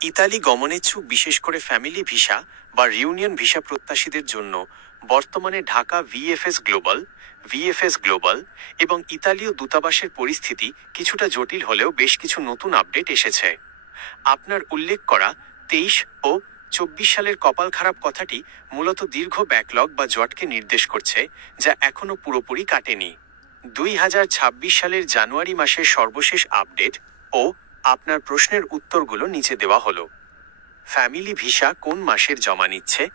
Italy গমনেচ্ছুক বিশেষ করে ফ্যামিলি ভিসা বা রিউনিয়ন ভিসা প্রত্যাশীদের জন্য বর্তমানে Dhaka VFS global VFS global এবং ইতালীয় দূতাবাসের পরিস্থিতি কিছুটা জটিল হলেও বেশ কিছু নতুন আপডেট এসেছে। আপনার উল্লেখ করা তেইশ ও চব্বিশ সালের কপাল খারাপ কথাটি মূলত দীর্ঘ ব্যাকলগ বা জটকে নির্দেশ করছে, যা এখনও পুরোপুরি কাটেনি। দুই হাজার ছাব্বিশ সালের জানুয়ারি মাসের সর্বশেষ আপডেট ও আপনার প্রশ্নের উত্তরগুলো নিচে দেওয়া হলো। ফ্যামিলি ভিসা কোন মাসের জমা নিচ্ছে?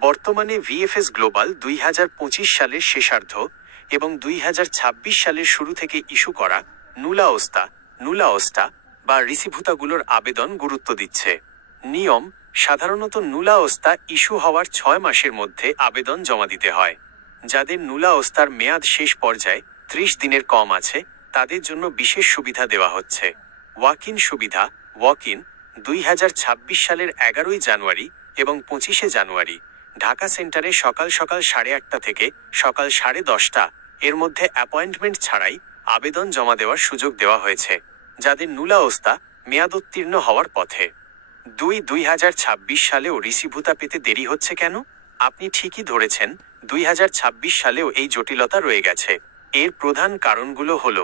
বর্তমানে ভিএফএস গ্লোবাল দুই হাজার পঁচিশ সালের শেষার্ধ এবং দুই হাজার ছাব্বিশ সালের শুরু থেকে ইস্যু করা নুলাওস্তা নুলাওস্তা বা রিসিভূতাগুলোর আবেদন গুরুত্ব দিচ্ছে। নিয়ম, সাধারণত নুলাওস্তা ইস্যু হওয়ার ছয় মাসের মধ্যে আবেদন জমা দিতে হয়। যাদের নুলাওস্তার মেয়াদ শেষ পর্যায়ে ত্রিশ দিনের কম আছে, তাদের জন্য বিশেষ সুবিধা দেওয়া হচ্ছে। ওয়াক ইন সুবিধা ওয়াক ইন দুই হাজার ছাব্বিশ সালের এগারোই জানুয়ারি এবং পঁচিশে জানুয়ারি। ঢাকা সেন্টারে সকাল সকাল সাড়ে আটটা থেকে সকাল সাড়ে দশটা। এর মধ্যে অ্যাপয়েন্টমেন্ট ছাড়াই আবেদন জমা দেওয়ার সুযোগ দেওয়া হয়েছে, যাদের নুলাওস্তা মেয়াদোত্তীর্ণ হওয়ার পথে। দুই দুই হাজার ছাব্বিশ সালেও রিসিভূতা পেতে দেরি হচ্ছে কেন? আপনি ঠিকই ধরেছেন, দুই হাজার ছাব্বিশ সালেও এই জটিলতা রয়ে গেছে। এর প্রধান কারণগুলো হল,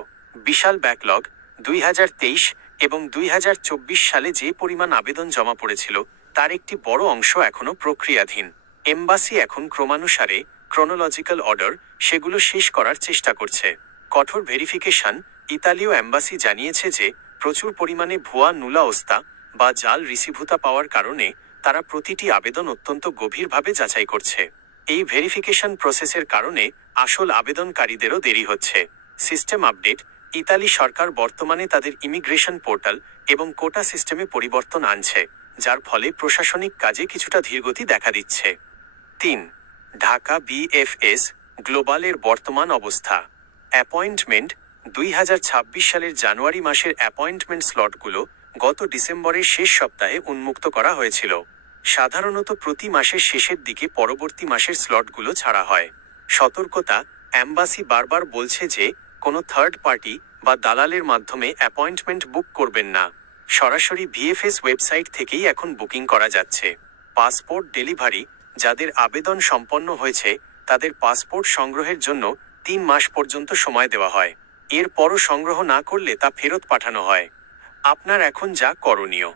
বিশাল ব্যাকলগ দুই হাজার তেইশ এবং দুই হাজার চব্বিশ সালে যে পরিমাণ আবেদন জমা পড়েছিল, তার একটি বড় অংশ এখনও প্রক্রিয়াধীন। এম্বাসি এখন ক্রমানুসারে ক্রোনোলজিক্যাল অর্ডার সেগুলো শেষ করার চেষ্টা করছে। কঠোর ভেরিফিকেশন ইতালীয় এম্বাসি জানিয়েছে যে, প্রচুর পরিমাণে ভুয়া নুলাওস্তা বা জাল রিসিভূতা পাওয়ার কারণে তারা প্রতিটি আবেদন অত্যন্ত গভীরভাবে যাচাই করছে। এই ভেরিফিকেশন প্রসেসের কারণে আসল আবেদনকারীদেরও দেরি হচ্ছে। সিস্টেম আপডেট ইতালি সরকার বর্তমানে তাদের ইমিগ্রেশন পোর্টাল এবং কোটা সিস্টেমে পরিবর্তন আনছে, যার ফলে প্রশাসনিক কাজে কিছুটা ধীরগতি দেখা দিচ্ছে। তিন, ঢাকা বিএফএস, গ্লোবালের বর্তমান অবস্থা। অ্যাপয়েন্টমেন্ট, দুই হাজার ছাব্বিশ সালের জানুয়ারি মাসের অ্যাপয়েন্টমেন্ট স্লটগুলো গত ডিসেম্বরের শেষ সপ্তাহে উন্মুক্ত করা হয়েছিল। সাধারণত প্রতি মাসের শেষের দিকে পরবর্তী মাসের স্লটগুলো ছাড়া হয়। সতর্কতা, অ্যাম্বাসি বারবার বলছে যে, কোনো থার্ড পার্টি বা দালালের মাধ্যমে অ্যাপয়েন্টমেন্ট বুক করবেন না। সরাসরি ভিএফএস ওয়েবসাইট থেকেই এখন বুকিং করা যাচ্ছে। পাসপোর্ট ডেলিভারি, যাদের আবেদন সম্পন্ন হয়েছে, তাদের পাসপোর্ট সংগ্রহের জন্য তিন মাস পর্যন্ত সময় দেওয়া হয়। এরপরও সংগ্রহ না করলে তা ফেরত পাঠানো হয়। আপনার এখন যা করণীয়।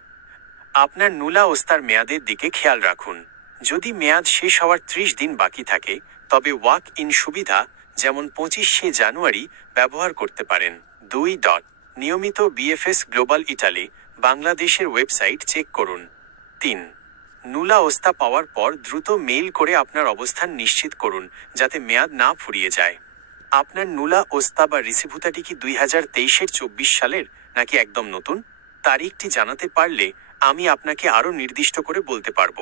আপনার নুলা ওস্তার মেয়াদের দিকে খেয়াল রাখুন। যদি মেয়াদ শেষ হওয়ার ত্রিশ দিন বাকি থাকে, তবে ওয়াক ইন সুবিধা যেমন পঁচিশে জানুয়ারি ব্যবহার করতে পারেন। দুই ডট। নিয়মিত বিএফএস গ্লোবাল ইটালি বাংলাদেশের ওয়েবসাইট চেক করুন। তিন। নুলা ওস্তা পাওয়ার পর দ্রুত মেইল করে আপনার অবস্থান নিশ্চিত করুন, যাতে মেয়াদ না ফুরিয়ে যায়। আপনার নুলা ওস্তা বা রিসিভুতাটি কি দুই হাজার তেইশের চব্বিশ সালের, নাকি একদম নতুন? তারিখটি জানাতে পারলে আমি আপনাকে আরও নির্দিষ্ট করে বলতে পারব।